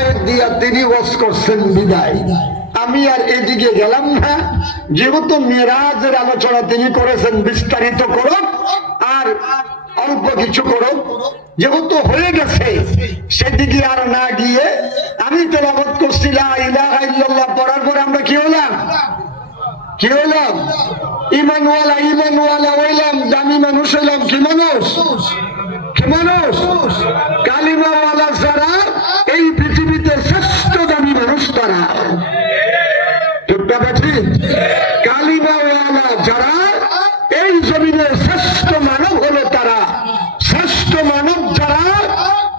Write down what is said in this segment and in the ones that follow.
আয়াত দিয়া তিনি ওয়াজ করছেন বিদায়। আমি আর এদিকে গেলাম না, যেহেতু মেরাজের আলোচনা তিনি করেছেন বিস্তারিত করো আর অল্প কিছু করো, যেহেতু হয়ে গেছে সেদিকে আর না গিয়ে আমি তেলাওয়াত করছি লা ইলাহা ইল্লাল্লাহ। পড়ার পরে আমরা কি হলাম? কি হলাম? ইমানওয়ালা হইলাম, দামি মানুষ হইলাম। কি মানুষ? কি মানুষ? কালিমাওয়ালা যারা এই পৃথিবীতে শ্রেষ্ঠ দামি মানুষ তারা। কালিমাওয়ালা যারা এই জমিনের শ্রেষ্ঠ মানব হলো তারা। শ্রেষ্ঠ মানব যারা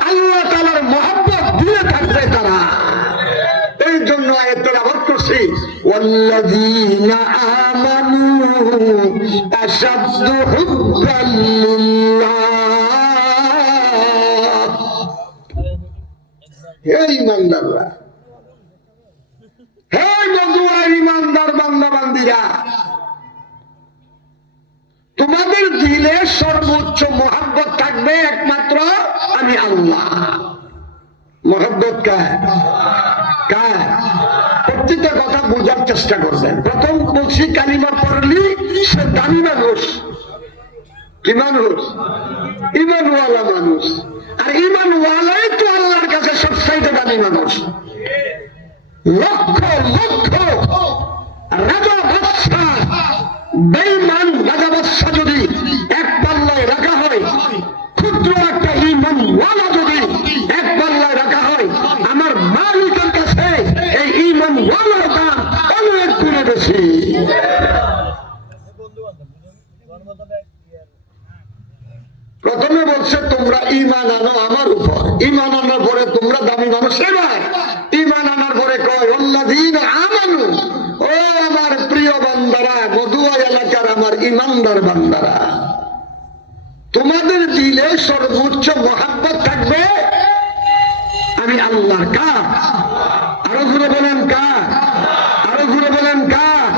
আল্লাহ তাআলার মহব্বত দিয়ে থাকবে তারা। এই জন্য আয়াতের আবার করছি ওয়াল্লাযীনা আমানু আশাদ্দু হুব্বান লিল্লাহ। হে ঈমানদাররা, হে বন্ধুরা, ঈমানদার বান্দা বান্দীরা, তোমাদের দিলে সর্বোচ্চ মহব্বত থাকবে একমাত্র আমি আল্লাহ। মহব্বত কার? কার? প্রত্যেকটা কথা বোঝার চেষ্টা করবেন। প্রথম বলছি কালিমা পড়লি সে দামি মানুষ। কি মানুষ? ঈমানওয়ালা মানুষ। আর ঈমানওয়ালাই তো আল্লাহর কাছে সবচাইতে দামি মানুষ। লক্ষ লক্ষ রাজা বাদশা, বেঈমান রাজা বাদশা যদি এক পাল্লায় রাখা হয়, ক্ষুদ্র একটা ঈমানওয়ালা যদি এক পাল্লায় রাখা হয়, আমার মালিকের কাছে এই ঈমানওয়ালার দাম অনেক গুণে বেশি। প্রথমে বলছে তোমরা ঈমান আনো আমার উপর, ঈমান আনার পরে তোমরা দামি মানুষ। এবার ঈমান আনার পরে কয় আল্লাযীনা আমানু, ও আমার প্রিয় বান্দারা, মধুয়া এলাকার আমার ঈমানদার বান্দারা, তোমাদের দিলে সর্বোচ্চ মহব্বত থাকবে আমি আল্লাহর। কার? আরো ঘুরে বলেন কার? আরো ঘুরে বলেন কার?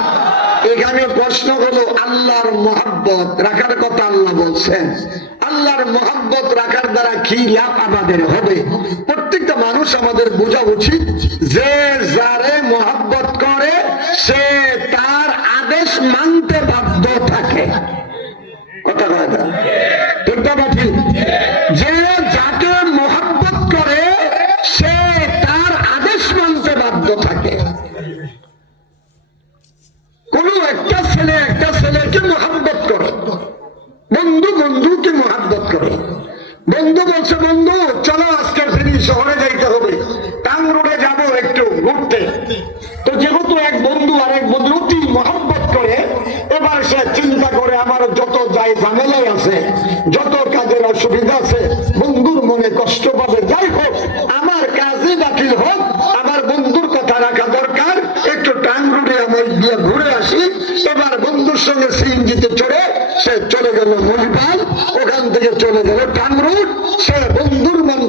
এখানে প্রশ্ন হলো আল্লাহর মহব্বত রাখার কথা আল্লাহ বলছেন। আল্লাহর মহব্বত রাখার দ্বারা কি লাভ আমাদের হবে? প্রত্যেকটা মানুষ আমাদের বোঝা উচিত যে যারে মহব্বত করে সে তার আদেশ মানতে বাধ্য থাকে। কথা কয় না? ঠিক না ঠিক? যে যাকে মহব্বত করে সে তার আদেশ মানতে বাধ্য থাকে। কোন একটা ছেলেকে মহব্বত করে, বন্ধু বন্ধুকে মহব্বত করে। বন্ধু বলছে বন্ধু চলো আজকে ফিরি, শহরে যাইতে হবে, টাং রোডে যাবো একটু ঘুরতে। তো যেহেতু এক বন্ধু আরেক বন্ধু অতি মহব্বত করে, এবার সে চিন্তা করে আমার যত যাই ঝামেলাই আছে, যত কাজের অসুবিধা আছে, বন্ধুর মনে কষ্ট পাবে, যাই হোক আমার কাজে বাতিল হোক, আমার বন্ধুর কথা রাখা দরকার, একটু টাং রোডে আমার গিয়ে ঘুরে আসি। এবার বন্ধুর সঙ্গে সিএনজিতে চড়ে সে চলে গেল মহিপাল, ওখান থেকে চলে গেল টাং রোড, সে